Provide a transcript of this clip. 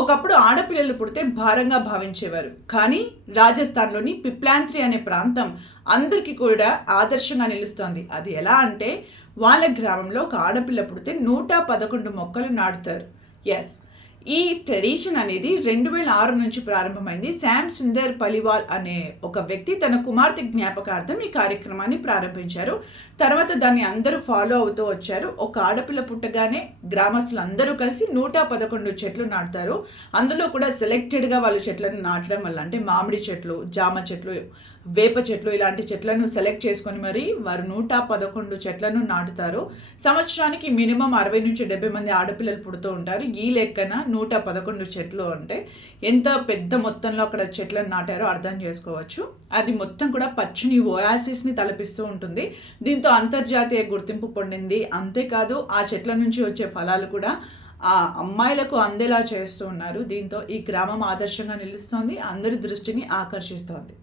ఒకప్పుడు ఆడపిల్లలు పుడితే భారంగా భావించేవారు. కానీ రాజస్థాన్లోని పిప్లాంత్రి అనే ప్రాంతం అందరికీ కూడా ఆదర్శంగా నిలుస్తోంది. అది ఎలా అంటే వాళ్ళ గ్రామంలో ఒక ఆడపిల్ల పుడితే 111 మొక్కలు నాటుతారు. ఎస్, ఈ ట్రెడిషన్ అనేది 2006 నుంచి ప్రారంభమైంది. శ్యామ్ సుందర్ పలివాల్ అనే ఒక వ్యక్తి తన కుమార్తె జ్ఞాపకార్థం ఈ కార్యక్రమాన్ని ప్రారంభించారు. తర్వాత దాన్ని అందరూ ఫాలో అవుతూ వచ్చారు. ఒక ఆడపిల్ల పుట్టగానే గ్రామస్తులు అందరూ కలిసి 111 చెట్లు నాటుతారు. అందులో కూడా సెలెక్టెడ్గా వాళ్ళు చెట్లను నాటడం వల్ల, అంటే మామిడి చెట్లు, జామ చెట్లు, వేప చెట్లు, ఇలాంటి చెట్లను సెలెక్ట్ చేసుకొని మరి వారు 111 చెట్లను నాటుతారు. సంవత్సరానికి మినిమం 60 నుంచి 70 మంది ఆడపిల్లలు పుడుతూ ఉంటారు. ఈ లెక్కన 111 చెట్లు అంటే ఎంత పెద్ద మొత్తంలో అక్కడ చెట్లను నాటారో అర్థం చేసుకోవచ్చు. అది మొత్తం కూడా పచ్చని ఓయాసిస్ని తలపిస్తూ ఉంటుంది. దీంతో అంతర్జాతీయ గుర్తింపు పొందింది. అంతేకాదు ఆ చెట్ల నుంచి వచ్చే ఫలాలు కూడా ఆ అమ్మాయిలకు అందేలా చేస్తూ ఉన్నారు. దీంతో ఈ గ్రామం ఆదర్శంగా నిలుస్తోంది, అందరి దృష్టిని ఆకర్షిస్తోంది.